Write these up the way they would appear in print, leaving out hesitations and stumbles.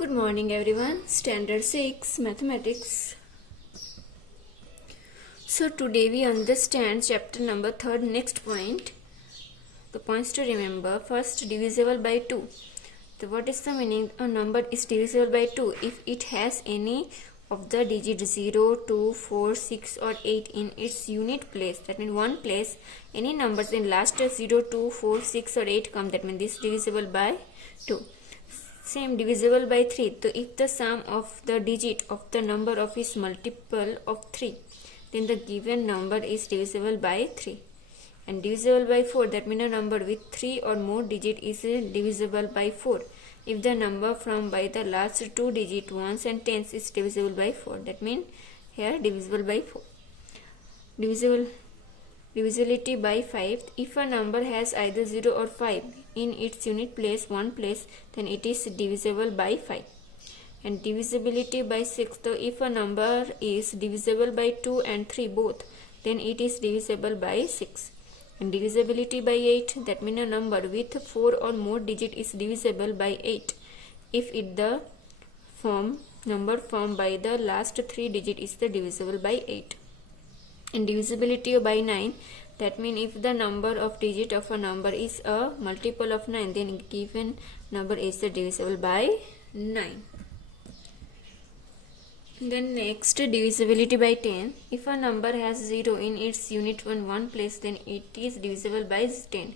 Good morning everyone. Standard 6 Mathematics. So today we understand chapter number 3rd. Next point. The points to remember. First, divisible by 2. So what is the meaning? A number is divisible by 2 if it has any of the digits 0, 2, 4, 6 or 8 in its unit place. That means one place. Any numbers in last 0, 2, 4, 6 or 8 come. That means this is divisible by 2. Same, divisible by 3. So if the sum of the digit of the number of is multiple of 3, then the given number is divisible by 3. And divisible by 4, that means a number with 3 or more digit is divisible by 4. If the number from by the last two digit ones and tens is divisible by 4, that means here divisible by 4. Divisibility by 5. If a number has either 0 or 5 in its unit place, one place, then it is divisible by 5. And divisibility by 6. So if a number is divisible by 2 and 3 both, then it is divisible by 6. And divisibility by 8, that means a number with 4 or more digit is divisible by 8 if it the number formed by the last 3 digit is the divisible by 8. And divisibility by 9, that means if the number of digit of a number is a multiple of 9, then given number is divisible by 9. Then next, divisibility by 10. If a number has 0 in its unit in one place, then it is divisible by 10.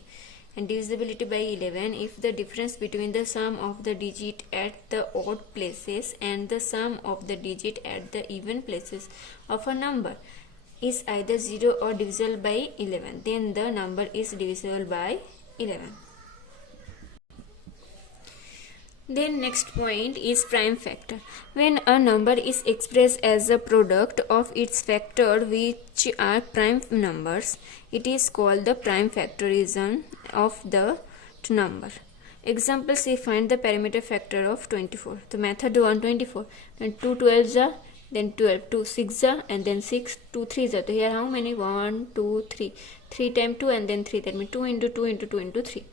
And divisibility by 11. If the difference between the sum of the digit at the odd places and the sum of the digit at the even places of a number is either 0 or divisible by 11, then the number is divisible by 11. Then next point is prime factor. When a number is expressed as a product of its factor which are prime numbers, it is called the prime factorism of the number. Examples, we find the parameter factor of 24. The method 124. Then 2 12s are, then 12, 2 6 are, and then 6, 2 3s are. So here how many? 1, 2, 3. 3 times 2 and then 3. That means 2 into 2 into 2 into 3.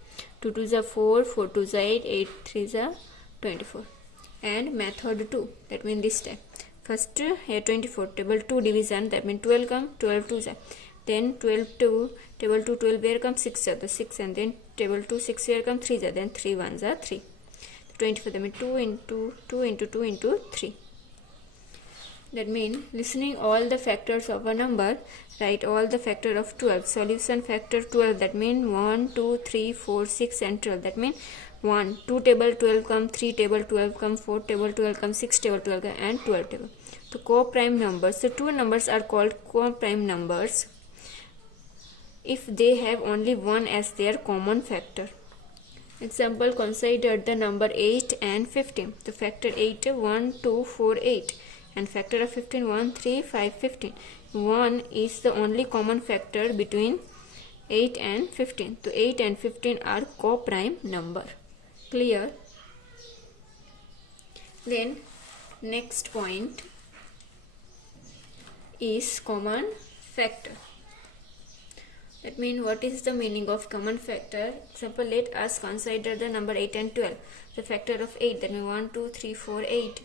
2 2s are 4, 4 2s are 8, 8 3s are 24. And method 2, that means this time. First here 24, table 2 division, that means 12 come, 12 2s are. Then 12 2, table 2 12 here comes 6 are, the 6, and then table 2 6 here comes 3 are, then 3 1s are 3. 24, that means 2 into 2 into 2 into 3. That means listening all the factors of a number, write all the factor of 12. Solution factor 12, that means 1, 2, 3, 4, 6 and 12. That means 1, 2 table 12 come, 3 table 12 come, 4 table 12 come, 6 table 12 come, and 12 table. So co-prime numbers. So two numbers are called co-prime numbers if they have only one as their common factor. Example, consider the number 8 and 15. So factor 8 1, 2, 4, 8. And factor of 15 1, 3, 5, 15. 1 is the only common factor between 8 and 15. So 8 and 15 are co-prime number. Clear? Then next point is common factor. That means what is the meaning of common factor? Example, let us consider the number 8 and 12. The factor of 8, that means 1, 2, 3, 4, 8.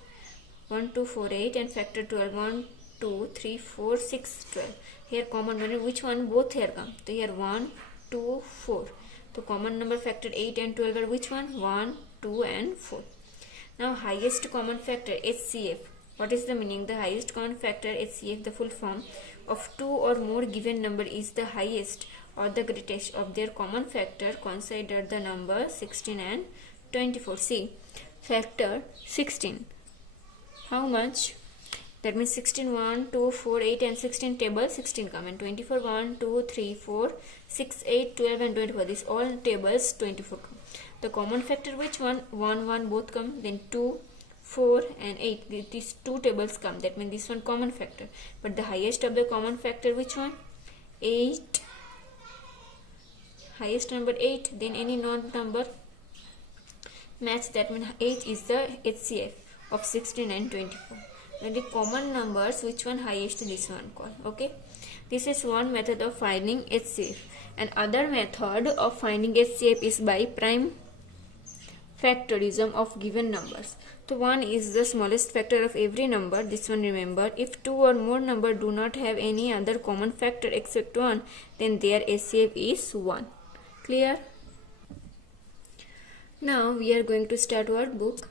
1, 2, 4, 8 and factor 12, 1, 2, 3, 4, 6, 12. Here common number, which one? Both here come. So here 1, 2, 4. So common number factor 8 and 12 are which one? 1, 2 and 4. Now highest common factor HCF. What is the meaning? The highest common factor HCF, the full form of two or more given number is the highest or the greatest of their common factor. Consider the number 16 and 24. See, factor 16. How much? That means 16 1, 2, 4, 8 and 16 table 16 come, and 24 1, 2, 3, 4, 6, 8, 12 and 24. These all tables 24 come. The common factor which one? 1 1 both come, then 2, 4 and 8. These two tables come. That means this one common factor. But the highest of the common factor which one? 8. Highest number 8. Then any non-number match. That means 8 is the HCF of 16 and 24. And the common numbers, which one highest? This one call. Okay, this is one method of finding HCF. And other method of finding HCF is by prime factorism of given numbers. So 1 is the smallest factor of every number. This one remember. If 2 or more number do not have any other common factor except 1, then their HCF is 1. Clear? Now we are going to start workbook.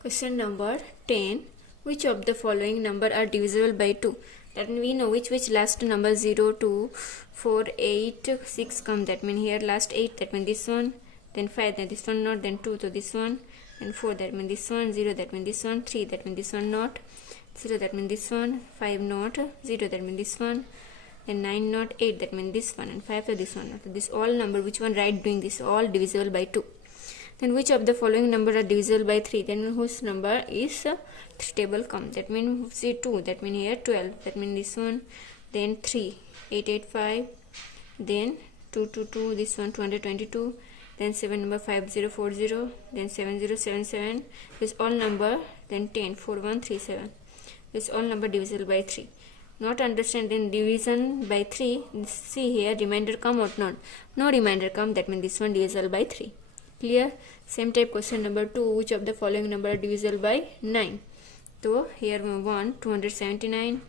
Question number 10. Which of the following number are divisible by 2? That means we know which last number 0, 2, 4, 8, 6 come. That means here last 8, that means this one. Then 5, then this one not. Then 2, so this one. And 4, that means this one. 0, that means this one. 3, that means this one not. 0, that means this one. 5 not. 0, that means this one. Then 9 not. 8, that means this one. And 5, so this one not. So this all number, which one right doing this? All divisible by 2. Then which of the following number are divisible by 3? Then whose number is table come? That means see 2. That means here 12. That means this one. Then 3. 885. Then 222. This one 222. Then 7 number 5040. Then 7077. This all number. Then 10 4137. This all number divisible by 3. Not understand then division by 3. See here remainder come or not? No remainder come. That means this one divisible by 3. Clear? Same type question number 2. Which of the following number are divisible by 9? So here 1 279,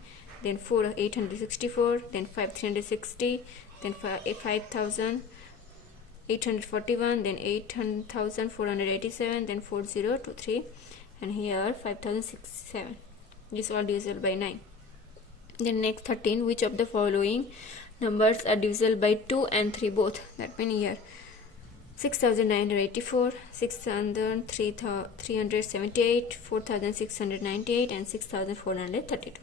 then 4 864, then 5 360, then 5 5841, then 8487, then 4023, and here 5067. This all divisible by 9. Then next 13. Which of the following numbers are divisible by 2 and 3 both? That means here 6984, 6378, 4698, and 6432.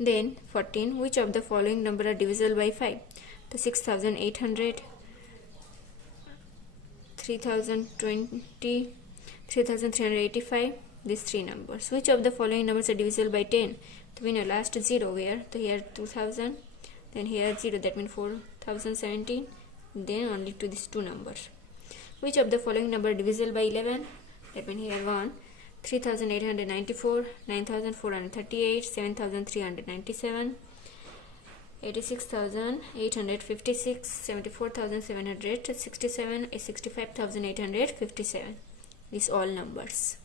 Then 14. Which of the following number are divisible by 5? The 6800, 3020, 3385. These 3 numbers. Which of the following numbers are divisible by 10? The winner last 0 where? So here 2000, then here 0, that means 4017. Then only to these 2 numbers. Which of the following number divisible by 11? That means here 1 3894, 9438, 7397, 86856, 74767, 65857. These all numbers.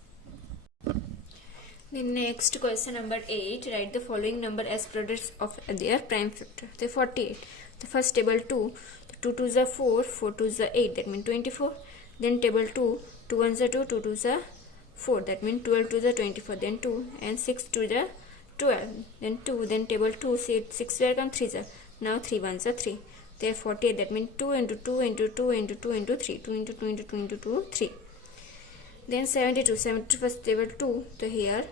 The next question number 8. Write the following number as products of their prime factor. The 48. The first table 2. 2 2s are 4, 4 2s are 8, that means 24. Then table 2, 2 1s are 2, 2 2s are 4, that means 12 2s are 24. Then 2 and 6 2s are 12. Then 2, then table 2, 6 where come 3s are. Now 3 1s are 3. There 48, that means 2 into 2 into 2 into 2 into 3. 2 into 2 into 2 into 2, 3. Then 72, 72 first table 2, so here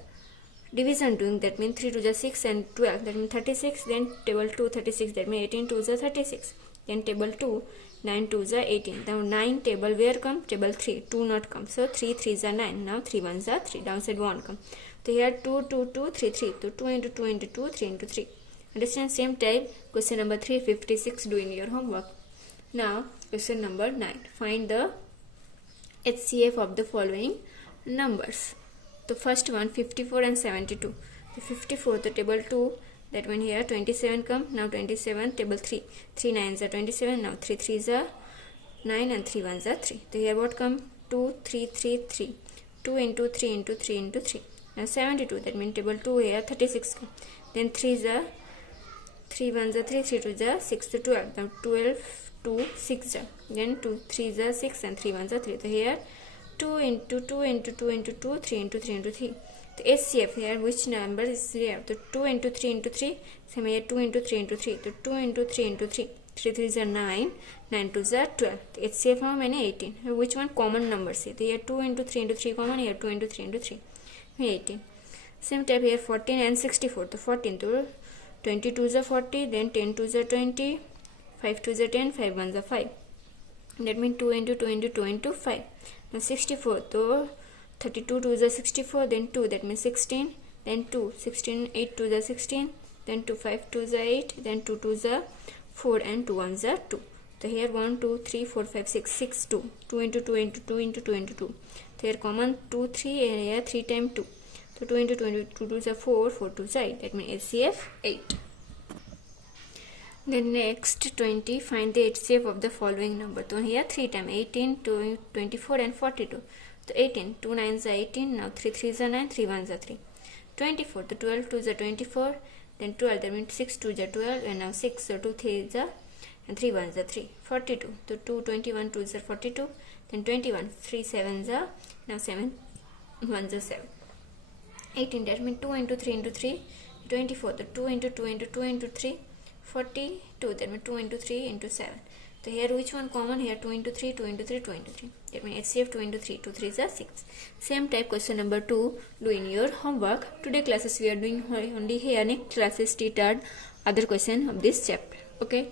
division doing, that means 3 2s are 6 and 12, that means 36. Then table 2, 36, that means 18 2s are 36. Then table 2, 9 2s are 18. Now 9 table where come? Table 3, 2 not come. So 3 3s are 9. Now 3 1s are 3. Downside 1 come. So here 2 2 2 3 3. So 2 into 2 into 2, 3 into 3. Understand? Same type. Question number 356. Do in your homework. Now question number 9. Find the HCF of the following numbers. The first one 54 and 72. The 54, the table 2. That one here 27 come. Now 27 table 3. 3 9s are 27. Now 3 3s are 9 and 3 1s are 3. So here what come? 2 3 3 3. 2 into 3 into 3 into 3. Now 72. That means table 2 here 36 come. Then 3s are 3 1s are 3. 3 2s are 6 to 12. Now 12 2 6 are. Then 2 3s are 6 and 3 1s are 3. So here 2 into 2 into 2 into 2. 3 into 3 into 3. The HCF here, which number is here? The 2 into 3 into 3. Same here 2 into 3 into 3. The 2 into 3 into 3. 3 3s are 9. 9 2s are 12. The HCF how many? 18. Which one common numbers here? Here 2 into 3 into 3 common. Here 2 into 3 into 3. 18. Same type here 14 and 64. The 14 to 22s are 40. Then 10 2s are 20. 5 2s are 10. 5 1s are 5. That means 2 into 2 into 2 into 5. Now 64. So 32 2s are 64, then 2, that means 16, then 2, 16, 8 2s are 16, then 2, 5 2s are 8, then 2 2s are 4, and 2 1s are 2. So here 1, 2, 3, 4, 5, 6, 6, 2. 2 into 2 into 2 into 2 into 2. So here common 2, 3, and here 3 times 2. So 2 into 2 into 2 2s are 4, 4 2s are 8. That means HCF 8. Then next 20, find the HCF of the following number. So here 3 times 18, 24 and 42. So 18, 2 9s are 18, now 3 3s are 9, 3 1s are 3. 24, the 12 2s are 24, then 12, that means 6 2s are 12, and now 6, so 2 3s are, and 3 1s are 3. 42, the 2 21 2s are 42, then 21, 3 7s are, now 7 1s are 7. 18, that means 2 into 3 into 3, 24, the 2 into 2 into 2 into 3, 42, that means 2 into 3 into 7. So here which one common? Here 2 into 3, 2 into 3, 2 into 3. That means HCF 2 into 3, 2 3s are 6. Same type question number 2, do in your homework. Today classes we are doing only here. Next classes start other question of this chapter. Okay.